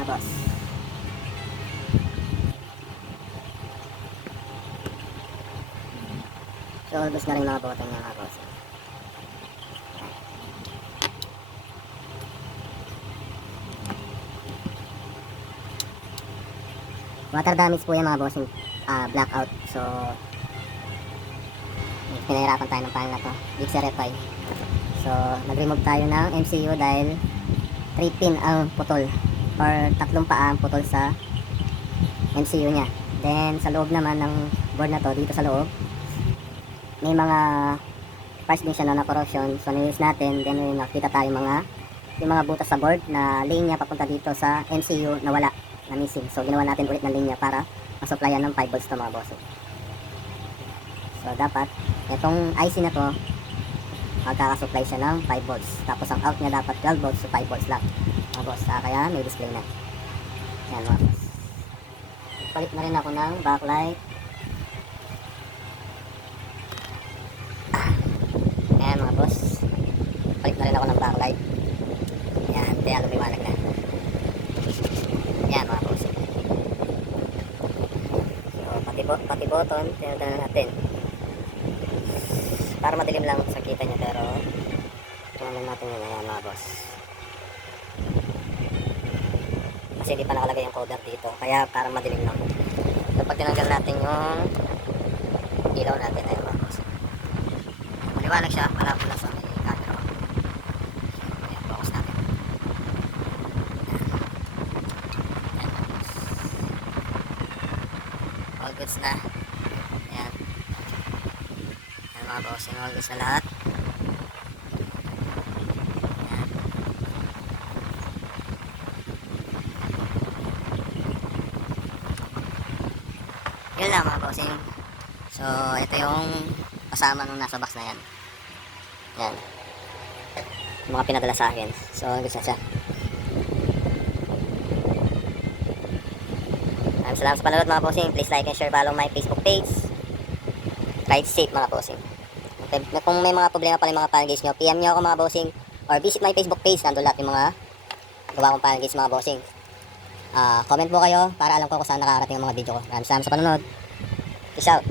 mga boss. So ubos na rin mga boteng niya mga boss. Water damage po yan mga boss, blackout. So pinahirapan tayo ng panel na to, Gixxer FI. So nag-remove tayo ng MCU dahil 3 pin ang putol, or 3 paa ang putol sa MCU nya. Then sa loob naman ng board na to, dito sa loob may mga parts din siya na corrosion. So nilis natin, then may nakita tayo yung mga butas sa board na linya papunta dito sa MCU na wala, na missing. So ginawa natin ulit ng linya para masupplyan ng 5 volts to mga boss. So dapat itong IC na to magkakasupply siya ng 5 volts, tapos ang out niya dapat 12 volts, so 5 volts lang mga boss. Kaya may display na yan mga boss. Palit na rin ako ng backlight. Ayan mga boss, palit na rin ako ng backlight. Yan, kaya lumiwanag na. Yan mga boss. So pati button tinadala natin para madilim lang sa kita niya, pero tingnan natin yun. Ayan mga boss, kasi hindi pa nakalagay yung cover dito, kaya parang madilim lang. So pag tinanggal natin yung ilaw natin, ayan mga boss, maliwanag siya, malabo lang sa may camera ko. Ayan, focus natin. Ayan mga boss, all goods na. Ayan, ayan mga boss, all goods na lahat. Yun lang mga bossing. So ito yung kasama nung nasa box na yan. Yan, yung mga pinadala sa akin. So gusto siya. Salamat sa panonood mga bossing. Please like and share, follow my Facebook page. Ride safe mga bossing. Okay, kung may mga problema pa rin mga panel gauge nyo, PM nyo ako mga bossing, or visit my Facebook page. Nandun lahat yung mga gawa kong panel gauge mga bossing. Comment po kayo para alam ko kung saan nakakarating ang mga video ko. Maraming salamat sa panonood. Peace out.